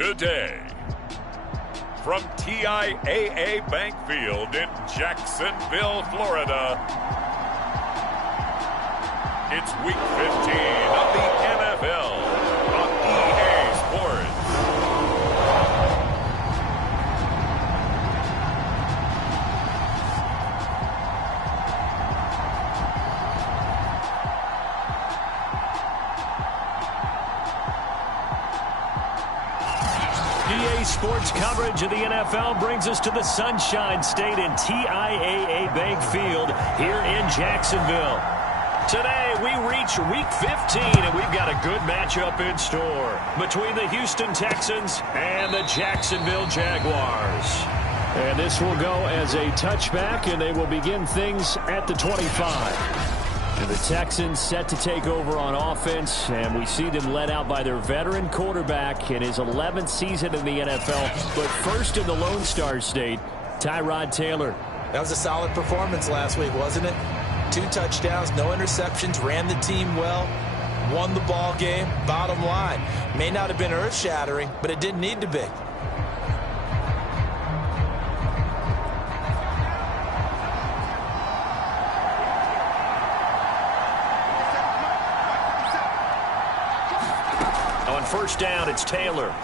today. From TIAA Bank Field in Jacksonville, Florida, it's Week 15 of the NFL on EA Sports. EA Sports coverage of the NFL brings us to the Sunshine State in TIAA Bank Field here in Jacksonville. Today, we reach Week 15, and we've got a good matchup in store between the Houston Texans and the Jacksonville Jaguars. And this will go as a touchback, and they will begin things at the 25. And the Texans set to take over on offense, and we see them led out by their veteran quarterback in his 11th season in the NFL, but first in the Lone Star State, Tyrod Taylor. That was a solid performance last week, wasn't it? 2 touchdowns, no interceptions, ran the team well, won the ball game. Bottom line, may not have been earth-shattering, but it didn't need to be. On first down, it's Taylor.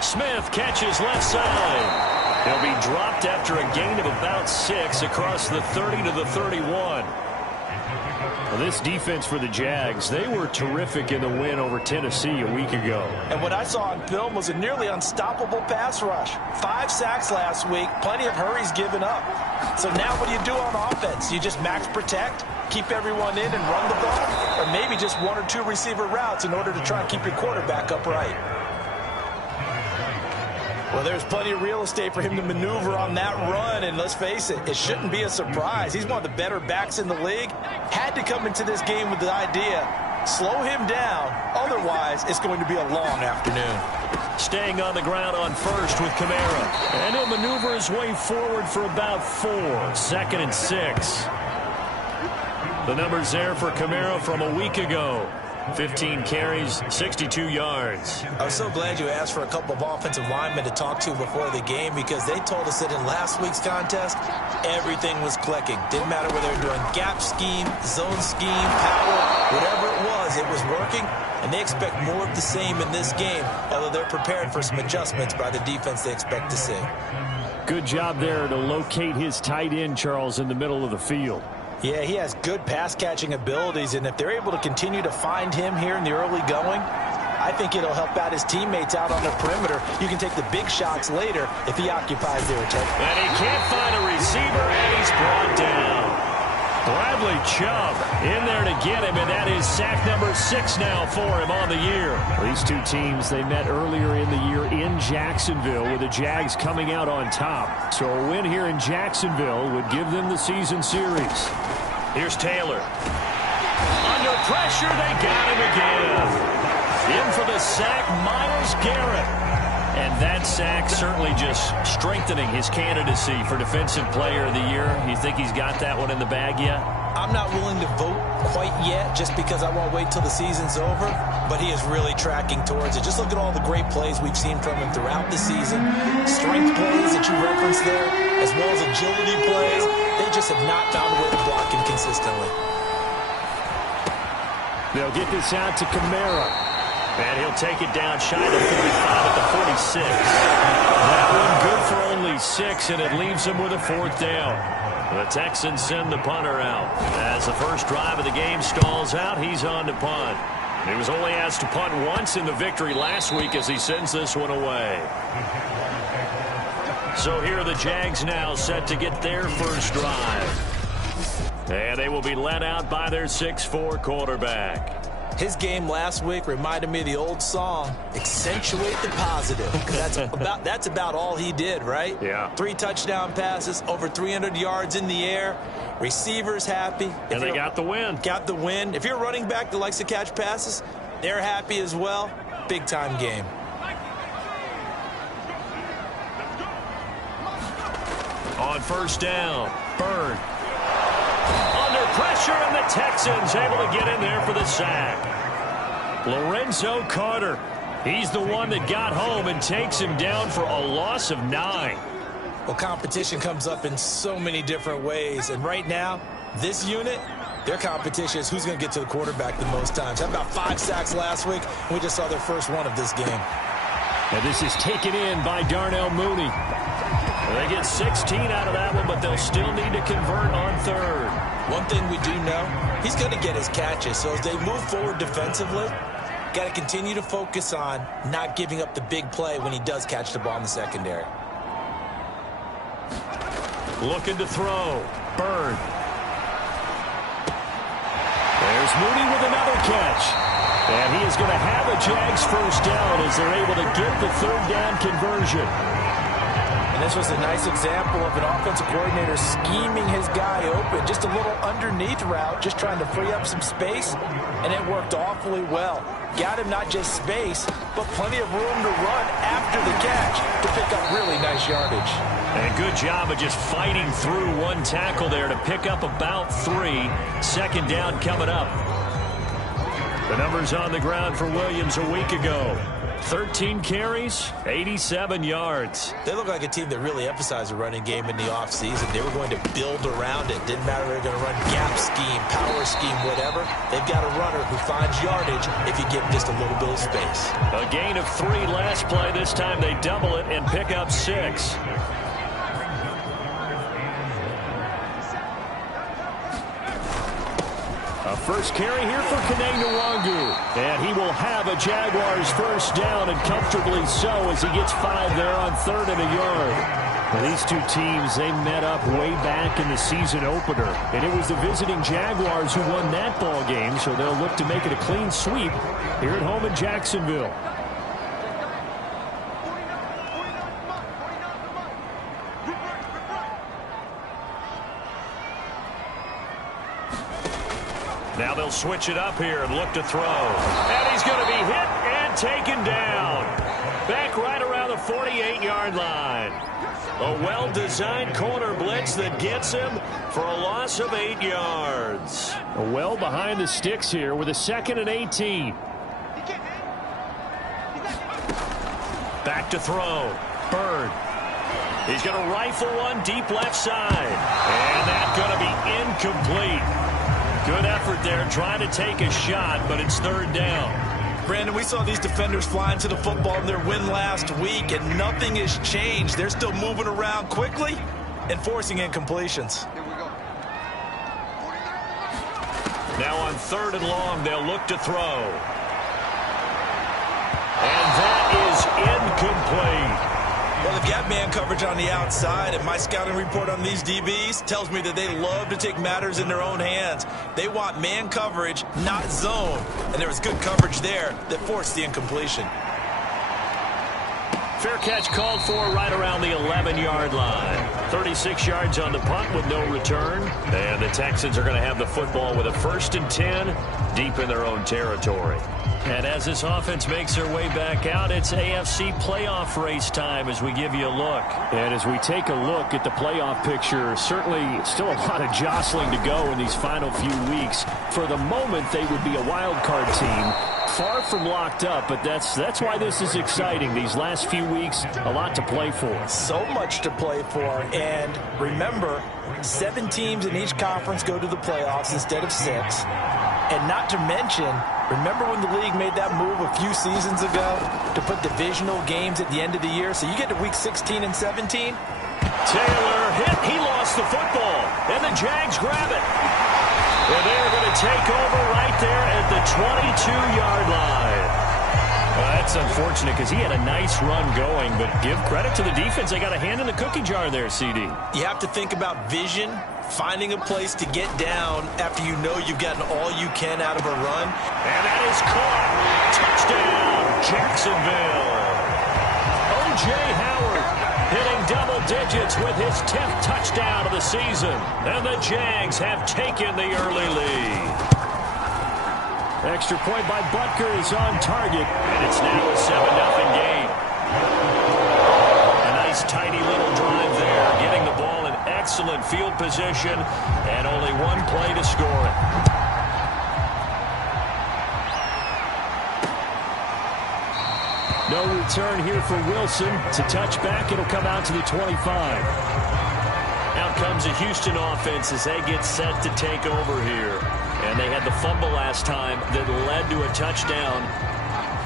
Smith catches left side. He'll be dropped after a gain of about 6 across the 30 to the 31. Well, this defense for the Jags, they were terrific in the win over Tennessee a week ago. And what I saw on film was a nearly unstoppable pass rush. 5 sacks last week, plenty of hurries given up. So now what do you do on offense? You just max protect, keep everyone in and run the ball? Or maybe just 1 or 2 receiver routes in order to try and keep your quarterback upright? Well, there's plenty of real estate for him to maneuver on that run, and let's face it, it shouldn't be a surprise. He's one of the better backs in the league. Had to come into this game with the idea, slow him down, otherwise it's going to be a long afternoon. Staying on the ground on first with Kamara, and he'll maneuver his way forward for about 4, 2nd and 6. The numbers there for Kamara from a week ago. 15 carries, 62 yards. I was so glad you asked for a couple of offensive linemen to talk to before the game, because they told us that in last week's contest, everything was clicking. Didn't matter whether they were doing gap scheme, zone scheme, power, whatever it was working, and they expect more of the same in this game, although they're prepared for some adjustments by the defense they expect to see. Good job there to locate his tight end, Charles, in the middle of the field. Yeah, he has good pass-catching abilities, and if they're able to continue to find him here in the early going, I think it'll help out his teammates out on the perimeter. You can take the big shots later if he occupies their attack. And he can't find a receiver, and he's brought down. Bradley Chubb in there to get him, and that is sack number 6 now for him on the year. These two teams, they met earlier in the year in Jacksonville, with the Jags coming out on top. So a win here in Jacksonville would give them the season series. Here's Taylor. Under pressure, they got him again. In for the sack, Myles Garrett. And that sack certainly just strengthening his candidacy for Defensive Player of the Year. You think he's got that one in the bag yet? I'm not willing to vote quite yet, just because I won't wait till the season's over, but he is really tracking towards it. Just look at all the great plays we've seen from him throughout the season. Strength plays that you referenced there, as well as agility plays. They just have not found a way to block him consistently. They'll get this out to Kamara. And he'll take it down shy of 45 at the 46. That one good for only 6, and it leaves him with a 4th down. The Texans send the punter out. As the first drive of the game stalls out, he's on to punt. He was only asked to punt once in the victory last week as he sends this one away. So here are the Jags now set to get their first drive. And they will be led out by their 6'4" quarterback. His game last week reminded me of the old song, accentuate the positive. That's about all he did, right? Yeah. 3 touchdown passes, over 300 yards in the air. Receivers happy. And they got the win. Got the win. If you're a running back that likes to catch passes, they're happy as well. Big-time game. On first down, Byrd. Under pressure, and the Texans able to get in there for the sack. Lorenzo Carter He's the one that got home and takes him down for a loss of 9. Well, competition comes up in so many different ways. And right now, this unit, their competition is who's going to get to the quarterback the most times. Had about 5 sacks last week. We just saw their first one of this game. And this is taken in by Darnell Mooney. They get 16 out of that one, but they'll still need to convert on third. One thing we do know, he's going to get his catches. So as they move forward defensively, got to continue to focus on not giving up the big play when he does catch the ball in the secondary. Looking to throw. Bird. There's Mooney with another catch. And he is going to have a Jags first down as they're able to get the third down conversion. And this was a nice example of an offensive coordinator scheming his guy open. Just a little underneath route, just trying to free up some space, and it worked awfully well. Got him not just space, but plenty of room to run after the catch to pick up really nice yardage. And a good job of just fighting through one tackle there to pick up about 3. Second down coming up. The numbers on the ground for Williams a week ago. 13 carries, 87 yards. They look like a team that really emphasized the running game in the offseason. They were going to build around it. Didn't matter if they were going to run gap scheme, power scheme, whatever. They've got a runner who finds yardage if you give him just a little bit of space. A gain of 3 last play. This time they double it and pick up 6. A first carry here for Kene Nwangu. And he will have a Jaguars first down, and comfortably so, as he gets 5 there on 3rd and a yard. Well, these two teams, they met up way back in the season opener. And it was the visiting Jaguars who won that ball game, so they'll look to make it a clean sweep here at home in Jacksonville. Now they'll switch it up here and look to throw. And he's going to be hit and taken down. Back right around the 48-yard line. A well-designed corner blitz that gets him for a loss of 8 yards. Well behind the sticks here with a 2nd and 18. Back to throw. Bird. He's going to rifle one deep left side. And that's going to be incomplete. Good effort there, trying to take a shot, but it's 3rd down. Brandon, we saw these defenders flying to the football in their win last week, and nothing has changed. They're still moving around quickly and forcing incompletions. Now on 3rd and long, they'll look to throw. And that is incomplete. Well, they've got man coverage on the outside, and my scouting report on these DBs tells me that they love to take matters in their own hands. They want man coverage, not zone. And there was good coverage there that forced the incompletion. Fair catch called for right around the 11-yard line. 36 yards on the punt with no return. And the Texans are going to have the football with a 1st and 10 deep in their own territory. And as this offense makes their way back out, it's AFC playoff race time as we give you a look. And as we take a look at the playoff picture, certainly still a lot of jostling to go in these final few weeks. For the moment, they would be a wild card team. Far from locked up, but that's why this is exciting. These last few weeks, a lot to play for. So much to play for. And remember, 7 teams in each conference go to the playoffs instead of 6. And not to mention, remember when the league made that move a few seasons ago to put divisional games at the end of the year? So you get to week 16 and 17. Taylor hit. He lost the football. And the Jags grab it. And they're going to take over right there at the 22-yard line. Well, that's unfortunate because he had a nice run going, but give credit to the defense. They got a hand in the cookie jar there, CD. You have to think about vision, finding a place to get down after you know you've gotten all you can out of a run. And that is caught. Touchdown, Jacksonville. O.J. Howard hitting double digits with his 10th touchdown of the season. And the Jags have taken the early lead. Extra point by Butker is on target, and it's now a 7-0 game. A nice, tidy little drive there, getting the ball in excellent field position, and only one play to score it. No return here for Wilson. It's a touchback. It'll come out to the 25. Out comes the Houston offense as they get set to take over here. And they had the fumble last time that led to a touchdown.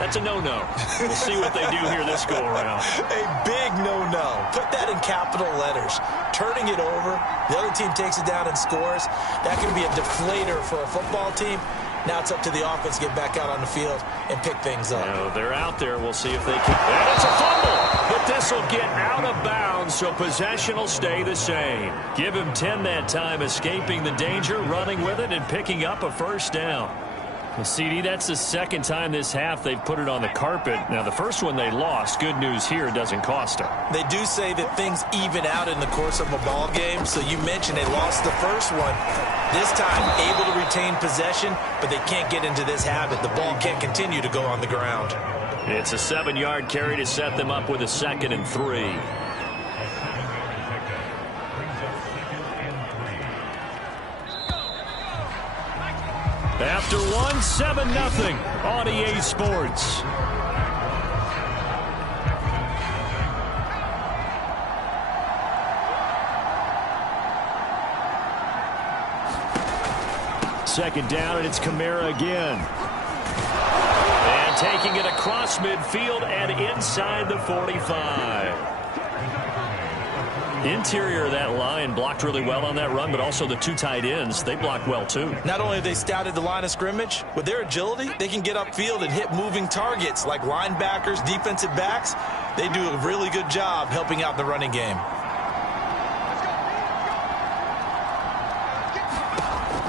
That's a no-no. We'll see what they do here this go-around. A big no-no. Put that in capital letters. Turning it over, the other team takes it down and scores. That can be a deflator for a football team. Now it's up to the offense to get back out on the field and pick things up. They're out there. We'll see if they can. And it's a fumble, but this will get out of bounds, so possession will stay the same. Give him 10 that time, escaping the danger, running with it, and picking up a first down. Well, CD, that's the second time this half they've put it on the carpet. Now, the first one they lost. Good news here, it doesn't cost them. They do say that things even out in the course of a ball game. So you mentioned they lost the first one. This time, able to retain possession, but they can't get into this habit. The ball can't continue to go on the ground. It's a 7-yard carry to set them up with a 2nd and 3. After one, 7-0 on EA Sports. Second down, and it's Kamara again. And taking it across midfield and inside the 45. Interior of that line blocked really well on that run, but also the two tight ends, they blocked well too. Not only have they scouted the line of scrimmage, with their agility, they can get upfield and hit moving targets like linebackers, defensive backs. They do a really good job helping out the running game.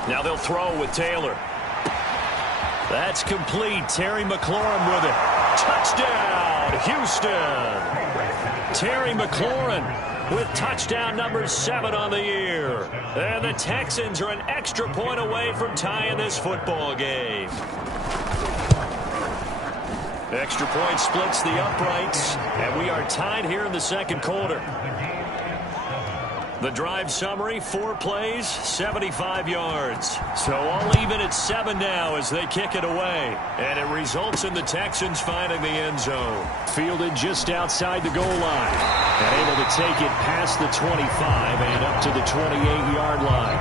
Now they'll throw with Taylor. That's complete. Terry McLaurin with it. Touchdown, Houston. Terry McLaurin with touchdown number 7 on the year. And the Texans are an extra point away from tying this football game. Extra point splits the uprights, and we are tied here in the second quarter. The drive summary, 4 plays, 75 yards. So all even at 7 now as they kick it away. And it results in the Texans finding the end zone. Fielded just outside the goal line. And able to take it past the 25 and up to the 28-yard line.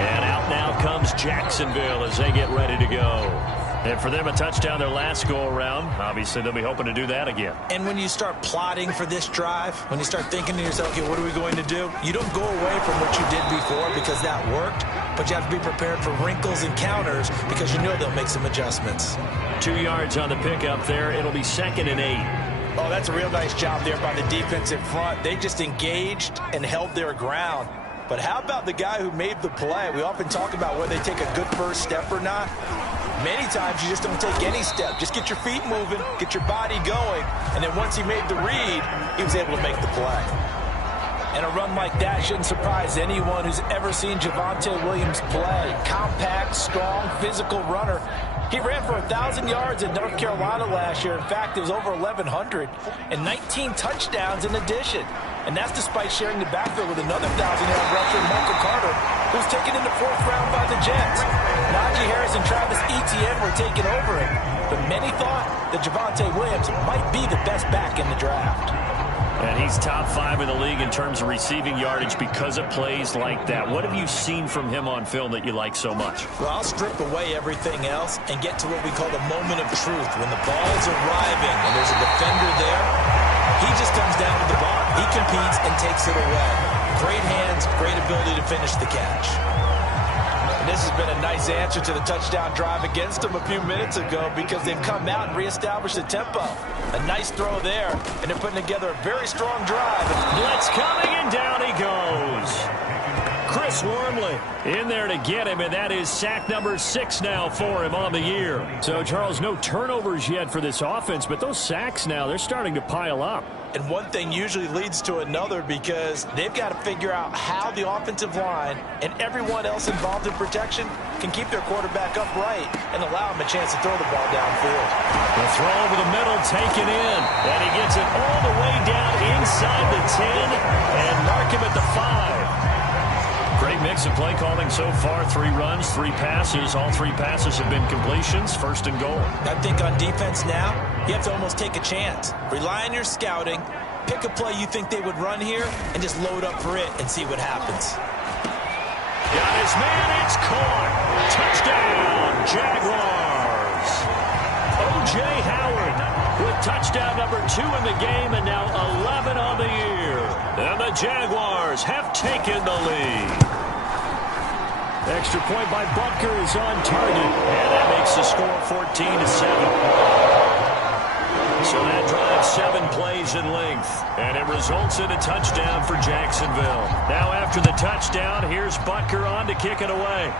And out now comes Jacksonville as they get ready to go. And for them, a touchdown their last go-around. Obviously, they'll be hoping to do that again. And when you start plotting for this drive, when you start thinking to yourself, okay, what are we going to do? You don't go away from what you did before because that worked, but you have to be prepared for wrinkles and counters because you know they'll make some adjustments. 2 yards on the pickup there. It'll be 2nd and 8. Oh, that's a real nice job there by the defensive front. They just engaged and held their ground. But how about the guy who made the play? We often talk about whether they take a good first step or not. Many times you just don't take any step. Just get your feet moving, get your body going, and then once he made the read, he was able to make the play. And a run like that shouldn't surprise anyone who's ever seen Javonte Williams play. Compact, strong, physical runner. He ran for 1,000 yards in North Carolina last year. In fact, it was over 1,100 and 19 touchdowns in addition. And that's despite sharing the backfield with another 1,000-yard rusher, Michael Carter, who was taken in the 4th round by the Jets. Najee Harris and Travis Etienne were taking over him. But many thought that Javonte Williams might be the best back in the draft. And he's top 5 in the league in terms of receiving yardage because of plays like that. What have you seen from him on film that you like so much? Well, I'll strip away everything else and get to what we call the moment of truth. When the ball's arriving and there's a defender there, he just comes down with the ball. He competes and takes it away. Great hands, great ability to finish the catch. And this has been a nice answer to the touchdown drive against them a few minutes ago because they've come out and reestablished the tempo. A nice throw there, and they're putting together a very strong drive. Blitz coming, and down he goes. Chris Wormley in there to get him, and that is sack number 6 now for him on the year. So, Charles, no turnovers yet for this offense, but those sacks now, they're starting to pile up. And one thing usually leads to another because they've got to figure out how the offensive line and everyone else involved in protection can keep their quarterback upright and allow him a chance to throw the ball downfield. The throw over the middle taken in, and he gets it all the way down inside the 10 and mark him at the 5. Great mix of play calling so far. 3 runs, 3 passes. All 3 passes have been completions. First and goal. I think on defense now, you have to almost take a chance. Rely on your scouting. Pick a play you think they would run here and just load up for it and see what happens. Got his man. It's caught. Touchdown, Jaguars. O.J. Howard with touchdown number 2 in the game and now 11 on the year. And the Jaguars have taken the lead. Extra point by Butker is on target. And that makes the score 14-7. So that drives 7 plays in length. And it results in a touchdown for Jacksonville. Now after the touchdown, here's Butker on to kick it away.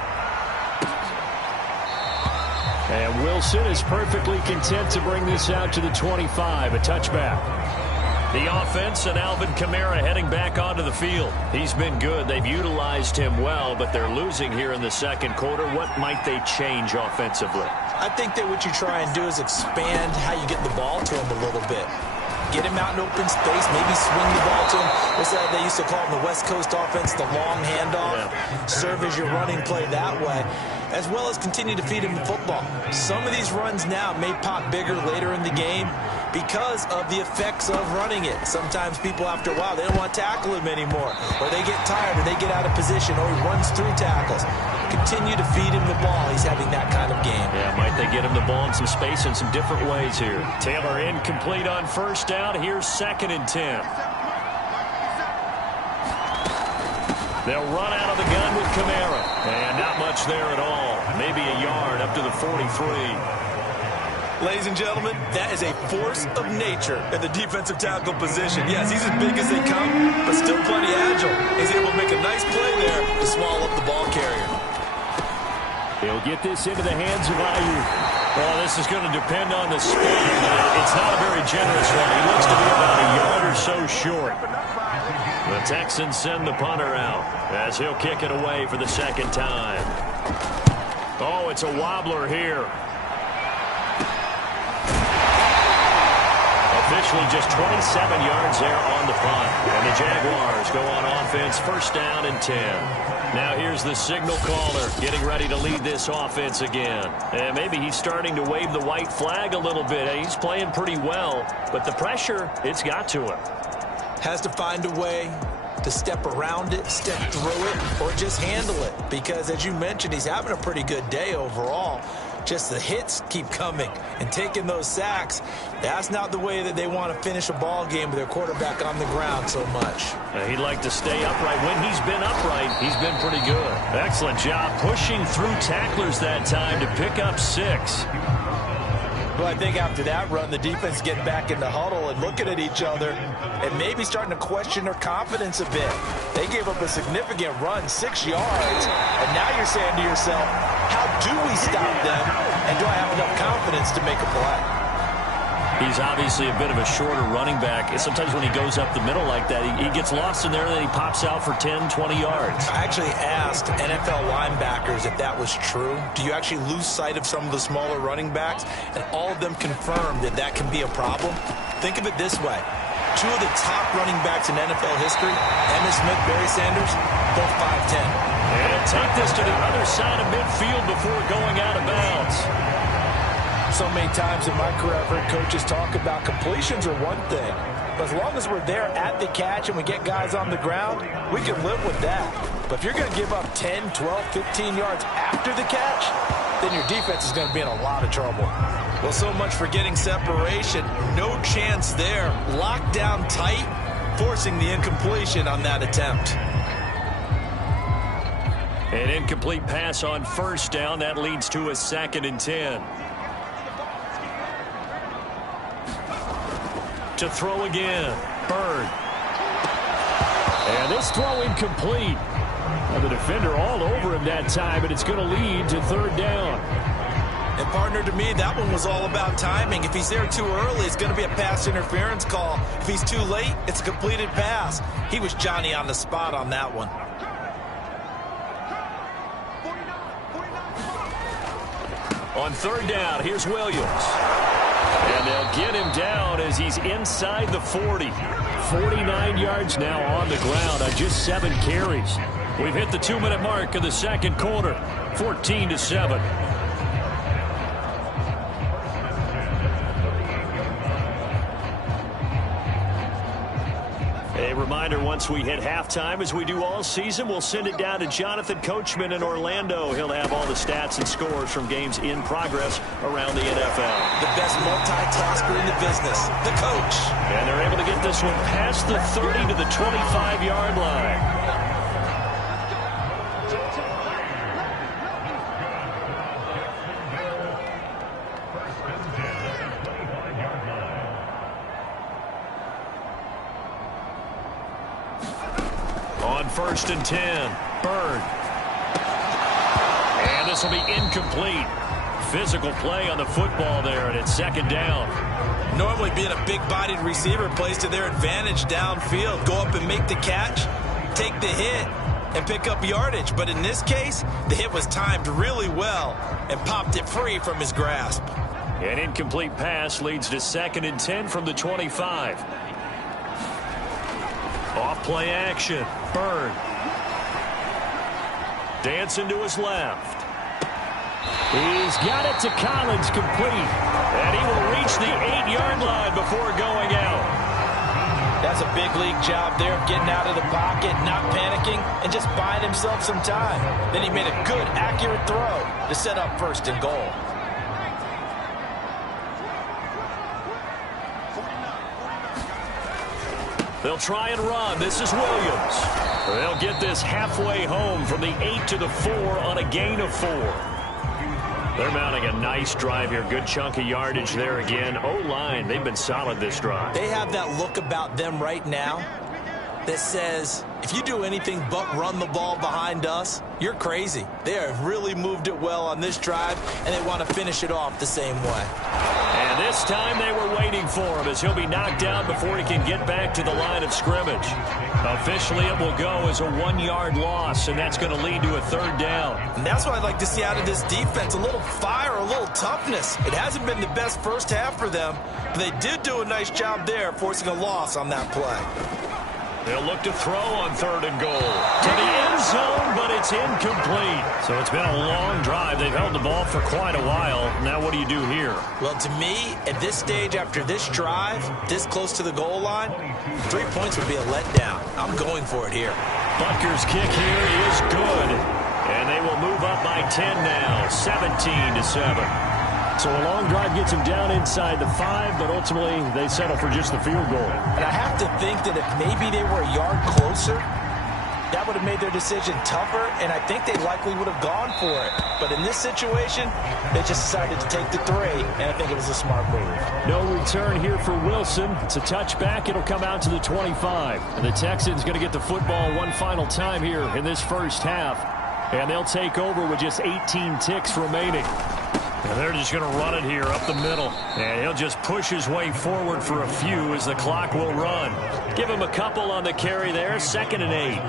And Wilson is perfectly content to bring this out to the 25, a touchback. The offense and Alvin Kamara heading back onto the field. He's been good. They've utilized him well, but they're losing here in the second quarter. What might they change offensively? I think that what you try and do is expand how you get the ball to him a little bit. Get him out in open space, maybe swing the ball to him. What's that they used to call in the West Coast offense, the long handoff? Yeah. Serve as your running play that way, as well as continue to feed him the football. Some of these runs now may pop bigger later in the game because of the effects of running it. Sometimes people, after a while, they don't want to tackle him anymore, or they get tired, or they get out of position, or he runs through tackles. Continue to feed him the ball. He's having that kind of game. Yeah, might they get him the ball in some space in some different ways here. Taylor incomplete on first down. Here's 2nd and 10. They'll run out of the gun with Kamara. And not much there at all. Maybe a yard up to the 43. Ladies and gentlemen, that is a force of nature in the defensive tackle position. Yes, he's as big as they come, but still plenty agile. He's able to make a nice play there to swallow up the ball carrier. He'll get this into the hands of Ayuk. Well, this is going to depend on the speed. It's not a very generous one. He looks to be about a yard or so short. The Texans send the punter out as he'll kick it away for the 2nd time. Oh, it's a wobbler here. Officially just 27 yards there on the punt. And the Jaguars go on offense, 1st down and 10. Now here's the signal caller getting ready to lead this offense again. And maybe he's starting to wave the white flag a little bit. He's playing pretty well, but the pressure, it's got to him. Has to find a way to step around it, step through it, or just handle it. Because as you mentioned, he's having a pretty good day overall. Just the hits keep coming and taking those sacks. That's not the way that they want to finish a ball game with their quarterback on the ground so much. He'd like to stay upright. When he's been upright, he's been pretty good. Excellent job pushing through tacklers that time to pick up 6. Well, I think after that run, the defense getting back in the huddle and looking at each other and maybe starting to question their confidence a bit. They gave up a significant run, 6 yards, and now you're saying to yourself, how do we stop them, and do I have enough confidence to make a play? He's obviously a bit of a shorter running back. Sometimes when he goes up the middle like that, he gets lost in there, and then he pops out for 10, 20 yards. I actually asked NFL linebackers if that was true. Do you actually lose sight of some of the smaller running backs? And all of them confirmed that that can be a problem. Think of it this way. 2 of the top running backs in NFL history, Emmitt Smith, Barry Sanders, both 5'10". And take this to the other side of midfield before going out of bounds. So many times in my career, I've heard coaches talk about completions are one thing. But as long as we're there at the catch and we get guys on the ground, we can live with that. But if you're going to give up 10, 12, 15 yards after the catch, then your defense is going to be in a lot of trouble. Well, so much for getting separation. No chance there. Locked down tight, forcing the incompletion on that attempt. An incomplete pass on first down. That leads to a 2nd and 10. To throw again. Bird. And this throw incomplete. The defender all over him that time, and it's going to lead to 3rd down. And partner, to me, that one was all about timing. If he's there too early, it's going to be a pass interference call. If he's too late, it's a completed pass. He was Johnny on the spot on that one. On 3rd down, here's Williams. And they'll get him down as he's inside the 40. 49 yards now on the ground on just 7 carries. We've hit the 2-minute mark of the second quarter, 14-7. A reminder, once we hit halftime, as we do all season, we'll send it down to Jonathan Coachman in Orlando. He'll have all the stats and scores from games in progress around the NFL. The best multitasker in the business, the coach. And they're able to get this one past the 30 to the 25-yard line. On 1st and 10, Bird. And this will be incomplete. Physical play on the football there, and it's second down. Normally being a big-bodied receiver plays to their advantage downfield. Go up and make the catch, take the hit, and pick up yardage. But in this case, the hit was timed really well and popped it free from his grasp. An incomplete pass leads to 2nd and 10 from the 25. Off play action. Bird. Dancing to his left. He's got it to Collins, complete. And he will reach the 8-yard line before going out. That's a big league job there of getting out of the pocket, not panicking, and just buying himself some time. Then he made a good, accurate throw to set up 1st and goal. They'll try and run. This is Williams. They'll get this halfway home from the 8 to the 4 on a gain of 4. They're mounting a nice drive here. Good chunk of yardage there again. O-line, they've been solid this drive. They have that look about them right now that says, if you do anything but run the ball behind us, you're crazy. They have really moved it well on this drive, and they want to finish it off the same way. And this time they were waiting for him as he'll be knocked down before he can get back to the line of scrimmage. Officially, it will go as a 1-yard loss, and that's going to lead to a 3rd down. And that's what I'd like to see out of this defense, a little fire, a little toughness. It hasn't been the best first half for them, but they did do a nice job there, forcing a loss on that play. They'll look to throw on 3rd and goal. To the end zone, but it's incomplete. So it's been a long drive. They've held the ball for quite a while. Now what do you do here? Well, to me, at this stage, after this drive, this close to the goal line, 3 points would be a letdown. I'm going for it here. Butker's kick here is good. And they will move up by 10 now, 17-7. So a long drive gets him down inside the 5, but ultimately they settle for just the field goal. And I have to think that if maybe they were a yard closer, that would have made their decision tougher, and I think they likely would have gone for it. But in this situation, they just decided to take the 3, and I think it was a smart move. No return here for Wilson. It's a touchback. It'll come out to the 25. And the Texans going to get the football one final time here in this first half. And they'll take over with just 18 ticks remaining. And they're just going to run it here up the middle. And he'll just push his way forward for a few as the clock will run. Give him a couple on the carry there. 2nd and 8.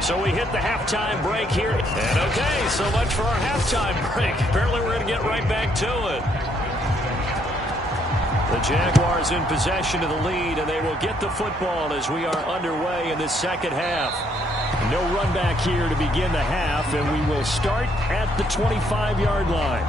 So we hit the halftime break here. And okay, so much for our halftime break. Apparently we're going to get right back to it. The Jaguars in possession of the lead, and they will get the football as we are underway in this second half. No run back here to begin the half, and we will start at the 25-yard line.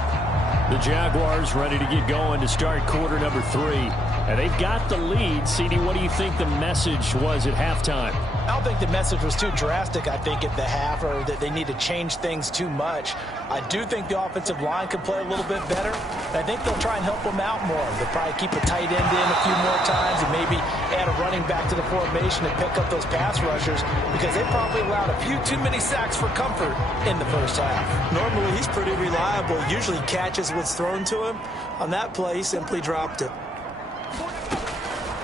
The Jaguars ready to get going to start quarter number 3. And they've got the lead. CD, what do you think the message was at halftime? I don't think the message was too drastic, I think, at the half, or that they need to change things too much. I do think the offensive line could play a little bit better. I think they'll try and help them out more. They'll probably keep a tight end in a few more times and maybe add a running back to the formation and pick up those pass rushers, because they probably allowed a few too many sacks for comfort in the first half. Normally, he's pretty reliable. Usually catches what's thrown to him. On that play, he simply dropped it.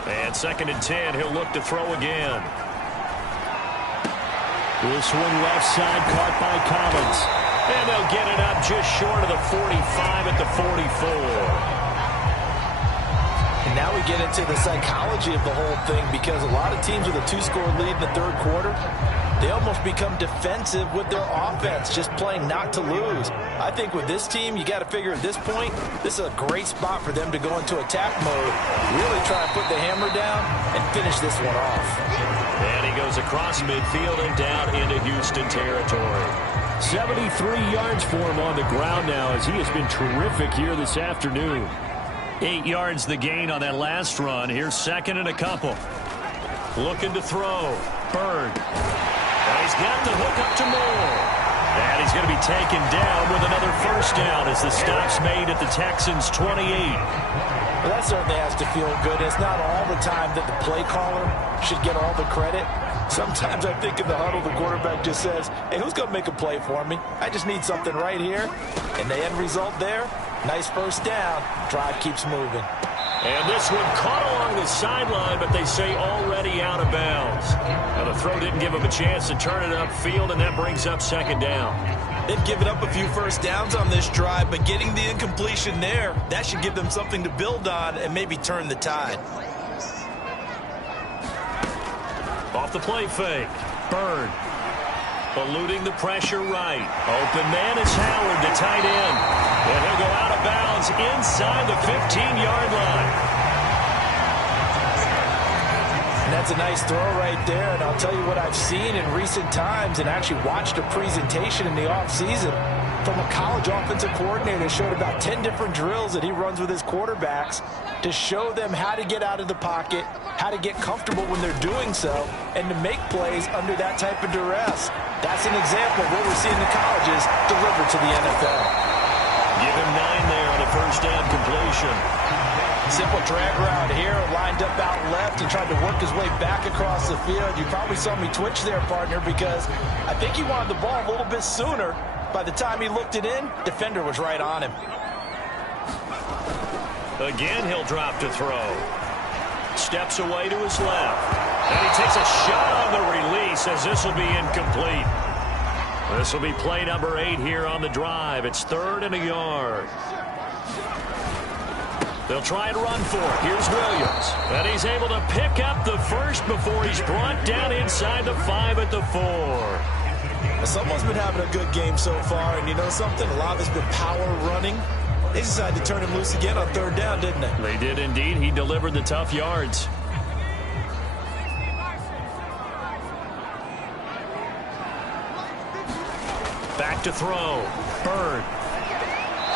And 2nd and 10, he'll look to throw again. This one left side caught by Collins. And they'll get it up just short of the 45 at the 44. And now we get into the psychology of the whole thing, because a lot of teams with a 2-score lead in the third quarter, they almost become defensive with their offense, just playing not to lose. I think with this team, you got to figure at this point, this is a great spot for them to go into attack mode, really try and put the hammer down and finish this one off. And he goes across midfield and down into Houston territory. 73 yards for him on the ground now as he has been terrific here this afternoon. 8 yards the gain on that last run. Here's second and a couple. Looking to throw. Bird. And he's got the hook up to Moore. And he's going to be taken down with another first down as the stop's made at the Texans' 28. Well, that certainly has to feel good. It's not all the time that the play caller should get all the credit. Sometimes I think in the huddle, the quarterback just says, hey, who's going to make a play for me? I just need something right here. And the end result there, nice first down. Drive keeps moving. And this one caught along the sideline, but they say already out of bounds. Now the throw didn't give him a chance to turn it upfield, and that brings up second down. They've given up a few first downs on this drive, but getting the incompletion there, that should give them something to build on and maybe turn the tide. Off the play fake. Bird. Eluding the pressure right. Open man is Howard, the tight end. And he'll go out of bounds inside the 15-yard line. And that's a nice throw right there. And I'll tell you what I've seen in recent times and actually watched a presentation in the offseason from a college offensive coordinator. Showed about 10 different drills that he runs with his quarterbacks to show them how to get out of the pocket, how to get comfortable when they're doing so, and to make plays under that type of duress. That's an example of what we're seeing in colleges delivered to the NFL. Give him 9 there on a first down completion. Simple drag route here, lined up out left and tried to work his way back across the field. You probably saw me twitch there, partner, because I think he wanted the ball a little bit sooner. By the time he looked it in, defender was right on him. Again, he'll drop to throw. Steps away to his left. And he takes a shot on the release as this will be incomplete. This will be play number 8 here on the drive. It's 3rd and a yard. They'll try and run for it. Here's Williams. And he's able to pick up the first before he's brought down inside the 5 at the 4. Someone's been having a good game so far, and you know something? A lot of it's been power running. They decided to turn him loose again on 3rd down, didn't they? They did indeed. He delivered the tough yards. Back to throw. Bird.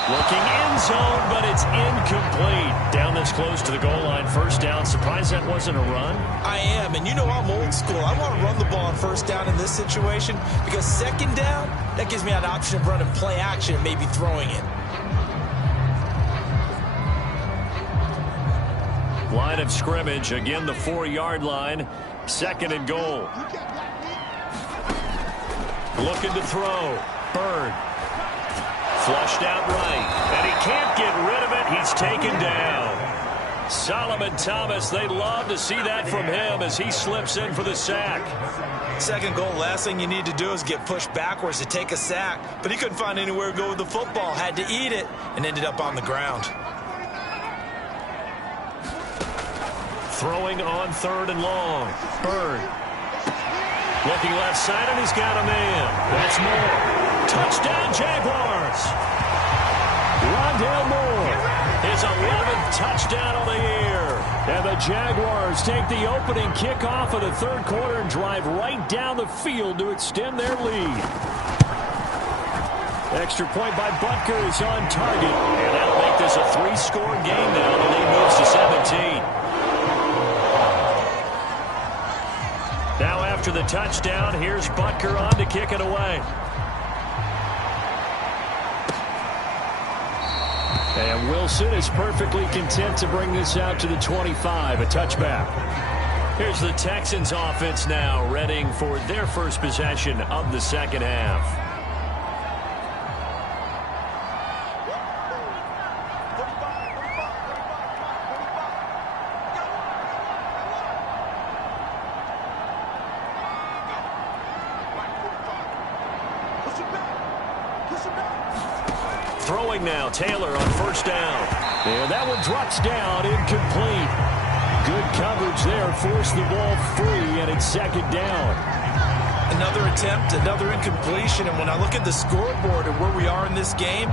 Looking end zone, but it's incomplete. Down this close to the goal line. First down. Surprised that wasn't a run? I am, and you know I'm old school. I want to run the ball on first down in this situation because second down, that gives me an option of running play action and maybe throwing it. Line of scrimmage. Again, the 4-yard line. 2nd and goal. Looking to throw. Bird. Flushed out right. And he can't get rid of it. He's taken down. Solomon Thomas, they love to see that from him as he slips in for the sack. Second goal, last thing you need to do is get pushed backwards to take a sack. But he couldn't find anywhere to go with the football. Had to eat it and ended up on the ground. Throwing on 3rd and long. Bird. Looking left side, and he's got a man. That's Moore. Touchdown, Jaguars. Rondale Moore. His 11th touchdown of the year. And the Jaguars take the opening kickoff of the 3rd quarter and drive right down the field to extend their lead. Extra point by Butker is on target. And that'll make this a 3-score game now. The lead moves to 17. Now after the touchdown, here's Butker on to kick it away. And Wilson is perfectly content to bring this out to the 25, a touchback. Here's the Texans offense now, readying for their first possession of the second half. Throwing now, Taylor on first down. And that one drops down, incomplete. Good coverage there, forced the ball free, and it's second down. Another attempt, another incompletion, and when I look at the scoreboard and where we are in this game,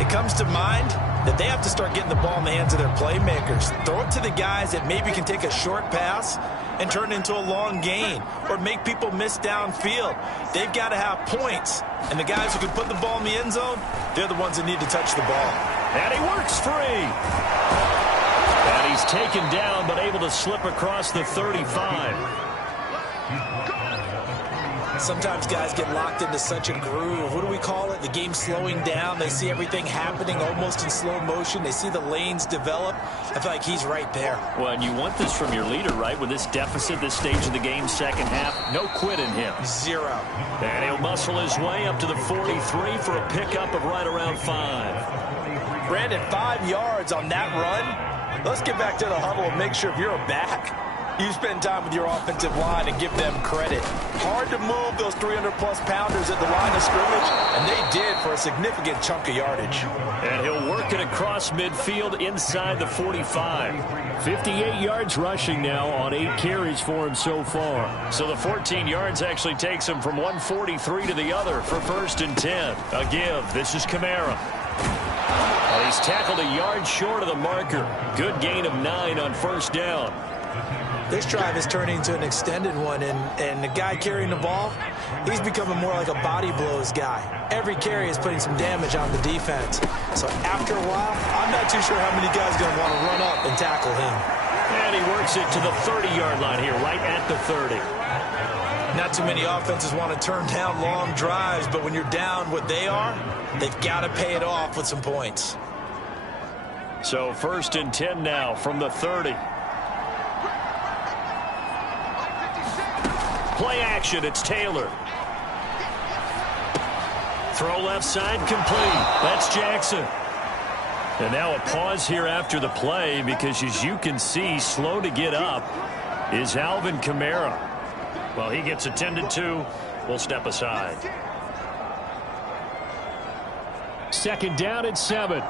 it comes to mind that they have to start getting the ball in the hands of their playmakers. Throw it to the guys that maybe can take a short pass and turn it into a long gain or make people miss downfield. They've got to have points, and the guys who can put the ball in the end zone, they're the ones that need to touch the ball. And he works free. And he's taken down but able to slip across the 35. Sometimes guys get locked into such a groove. What do we call it? The game slowing down. They see everything happening almost in slow motion. They see the lanes develop. I feel like he's right there. Well, and you want this from your leader, right? With this deficit, this stage of the game, second half, no quit in him. Zero. And he'll muscle his way up to the 43 for a pickup of right around 5. Brandon, 5 yards on that run. Let's get back to the huddle and make sure if you're a back, you spend time with your offensive line and give them credit. Hard to move those 300-plus pounders at the line of scrimmage, and they did for a significant chunk of yardage. And he'll work it across midfield inside the 45. 58 yards rushing now on 8 carries for him so far. So the 14 yards actually takes him from 143 to the other for 1st and 10. A give. This is Kamara. And he's tackled a yard short of the marker. Good gain of 9 on 1st down. This drive is turning into an extended one, and the guy carrying the ball, he's becoming more like a body blows guy. Every carry is putting some damage on the defense. So after a while, I'm not too sure how many guys are going to want to run up and tackle him. And he works it to the 30-yard line here, right at the 30. Not too many offenses want to turn down long drives, but when you're down what they are, they've got to pay it off with some points. So 1st and 10 now from the 30. Play action, it's Taylor. Throw left side, complete. That's Jackson. And now a pause here after the play because, as you can see, slow to get up is Alvin Kamara. Well, he gets attended to. We'll step aside. 2nd down at 7.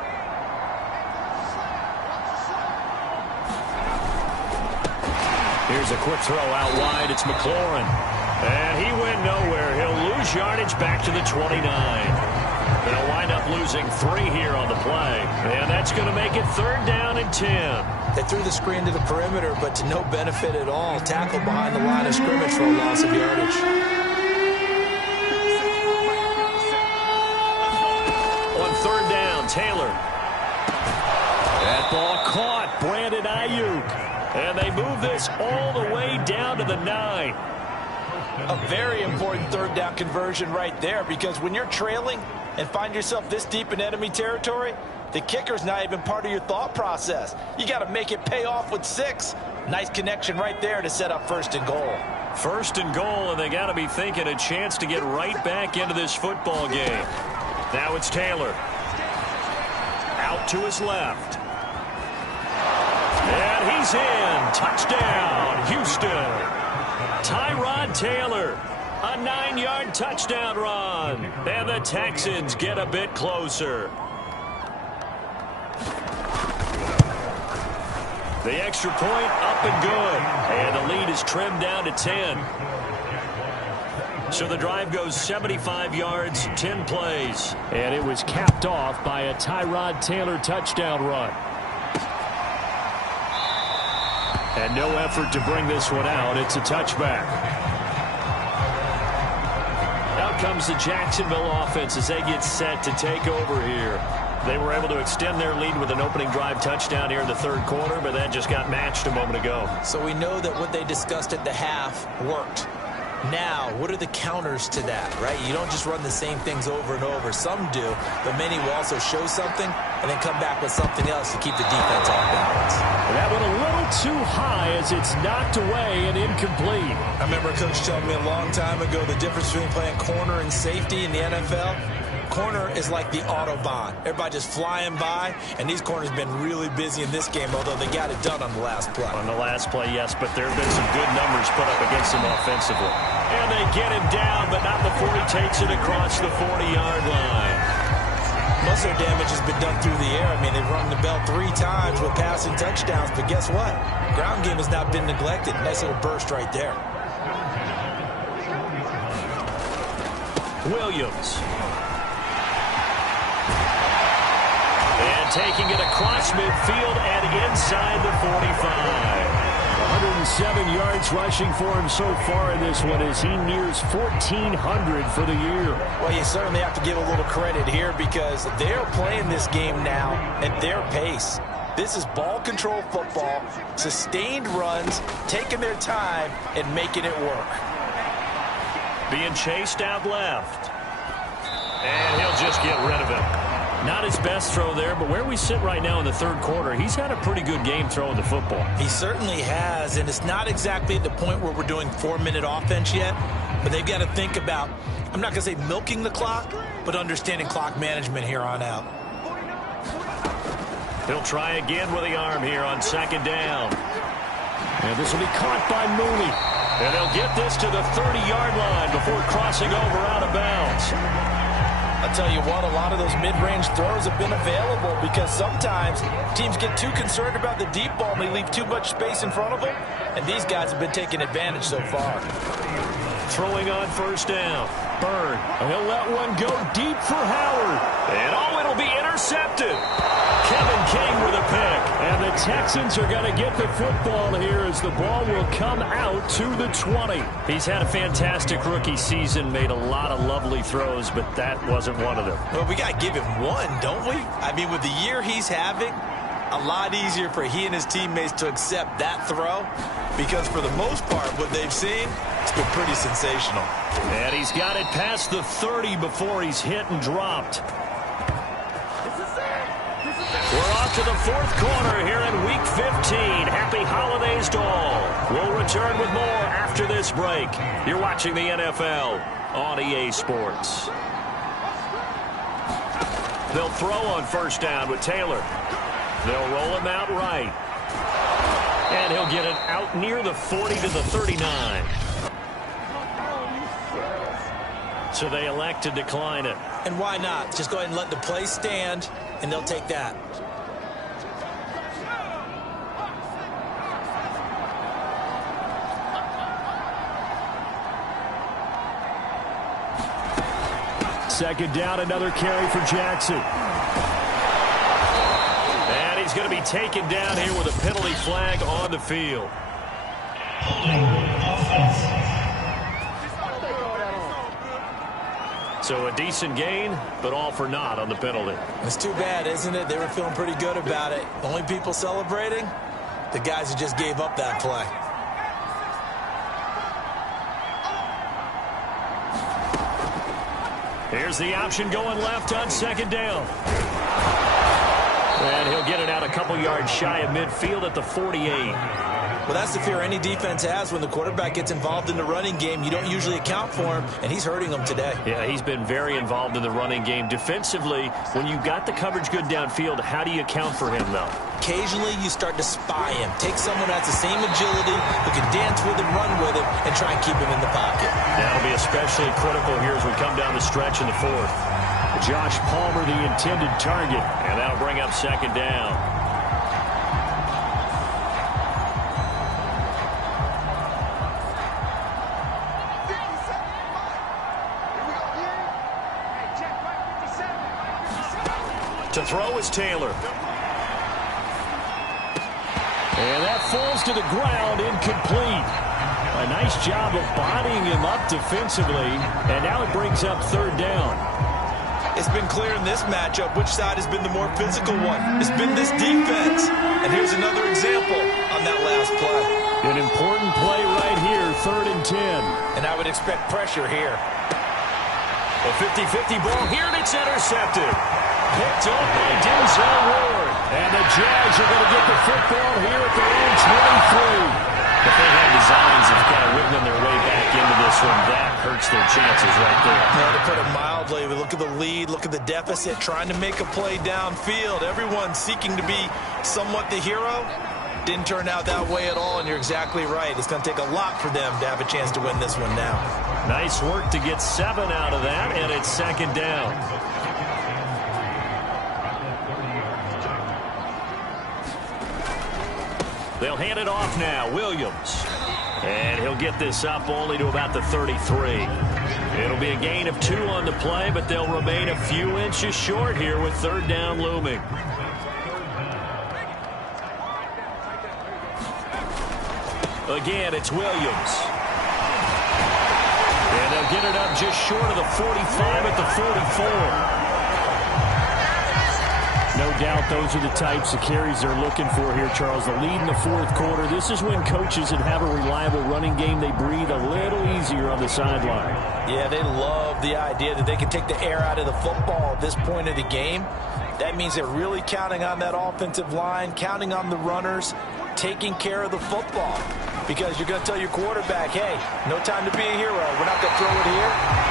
Here's a quick throw out wide. It's McLaurin. And he went nowhere. He'll lose yardage back to the 29. They'll wind up losing 3 here on the play. And that's going to make it 3rd down and 10. They threw the screen to the perimeter, but to no benefit at all. Tackled behind the line of scrimmage for a loss of yardage. On 3rd down, Taylor. That ball caught. Brandon Ayuk. And they move this all the way down to the 9. A very important 3rd down conversion right there, because when you're trailing and find yourself this deep in enemy territory, the kicker's not even part of your thought process. You got to make it pay off with 6. Nice connection right there to set up 1st and goal. 1st and goal, and they got to be thinking a chance to get right back into this football game. Now it's Taylor. Out to his left. And he's in. Touchdown, Houston. Tyrod Taylor. A 9-yard touchdown run. And the Texans get a bit closer. The extra point up and good. And the lead is trimmed down to 10. So the drive goes 75 yards, 10 plays. And it was capped off by a Tyrod Taylor touchdown run. And no effort to bring this one out. It's a touchback. Out comes the Jacksonville offense as they get set to take over here. They were able to extend their lead with an opening drive touchdown here in the 3rd quarter, but that just got matched a moment ago. So we know that what they discussed at the half worked. Now, what are the counters to that, right? You don't just run the same things over and over. Some do, but many will also show something and then come back with something else to keep the defense off balance. That one a little too high as it's knocked away and incomplete. I remember Coach telling me a long time ago the difference between playing corner and safety in the NFL. Corner is like the Autobahn. Everybody just flying by, and these corners have been really busy in this game, although they got it done on the last play. On the last play, yes, but there have been some good numbers put up against him offensively. And they get him down, but not before he takes it across the 40-yard line. Most of their damage has been done through the air. I mean, they've rung the bell 3 times with passing touchdowns, but guess what? Ground game has not been neglected. Nice little burst right there. Williams. And taking it across midfield and inside the 45. 107 yards rushing for him so far in this one as he nears 1,400 for the year. Well, you certainly have to give a little credit here because they're playing this game now at their pace. This is ball control football, sustained runs, taking their time and making it work. Being chased out left. And he'll just get rid of it. Not his best throw there, but where we sit right now in the third quarter, he's had a pretty good game throwing the football. He certainly has, and it's not exactly at the point where we're doing 4-minute offense yet, but they've got to think about, I'm not going to say milking the clock, but understanding clock management here on out. He'll try again with the arm here on second down. And this will be caught by Mooney. And they'll get this to the 30-yard line before crossing over out of bounds. I'll tell you what, a lot of those mid-range throws have been available because sometimes teams get too concerned about the deep ball and they leave too much space in front of them, and these guys have been taking advantage so far. Throwing on first down. Bird. He'll let one go deep for Howard. And it'll be intercepted. Kevin King with a pick. And the Texans are going to get the football here as the ball will come out to the 20. He's had a fantastic rookie season, made a lot of lovely throws, but that wasn't one of them. Well, we got to give him one, don't we? I mean, with the year he's having, a lot easier for he and his teammates to accept that throw because for the most part, what they've seen, it's been pretty sensational. And he's got it past the 30 before he's hit and dropped. We're off to the fourth quarter here in Week 15. Happy holidays to all. We'll return with more after this break. You're watching the NFL on EA Sports. They'll throw on first down with Taylor. They'll roll him out right. And he'll get it out near the 40 to the 39. So they elect to decline it. And why not? Just go ahead and let the play stand, and they'll take that. Second down, another carry for Jackson. And he's going to be taken down here with a penalty flag on the field. So a decent gain, but all for naught on the penalty. It's too bad, isn't it? They were feeling pretty good about it. The only people celebrating, the guys who just gave up that play. Here's the option going left on second down. And he'll get it out a couple yards shy of midfield at the 48. Well, that's the fear any defense has when the quarterback gets involved in the running game. You don't usually account for him, and he's hurting them today. Yeah, he's been very involved in the running game. Defensively, when you got the coverage good downfield, how do you account for him, though? Occasionally, you start to spy him. Take someone who has the same agility, who can dance with him, run with him, and try and keep him in the pocket. That'll be especially critical here as we come down the stretch in the fourth. Josh Palmer, the intended target. And that'll bring up second down. To throw is Taylor. And that falls to the ground, incomplete. A nice job of bodying him up defensively, and now it brings up third down. It's been clear in this matchup which side has been the more physical one. It's been this defense. And here's another example on that last play. An important play right here, 3rd and 10. And I would expect pressure here. A 50-50 ball here, and it's intercepted. Picked up by Denzel Ward. And the Jags are going to get the football here at their own 23. If they have designs of kind of wiggling their way back into this one, that hurts their chances right there. Yeah, to put it mildly, we look at the lead, look at the deficit, trying to make a play downfield. Everyone seeking to be somewhat the hero. Didn't turn out that way at all, and you're exactly right. It's going to take a lot for them to have a chance to win this one now. Nice work to get 7 out of that, and it's second down. They'll hand it off now. Williams. And he'll get this up only to about the 33. It'll be a gain of 2 on the play, but they'll remain a few inches short here with third down looming. Again, it's Williams. And they'll get it up just short of the 45 at the 44. No doubt those are the types of carries they're looking for here, Charles. The lead in the fourth quarter. This is when coaches that have a reliable running game, they breathe a little easier on the sideline. Yeah, they love the idea that they can take the air out of the football at this point of the game. That means they're really counting on that offensive line, counting on the runners, taking care of the football. Because you're going to tell your quarterback, hey, no time to be a hero. We're not going to throw it here.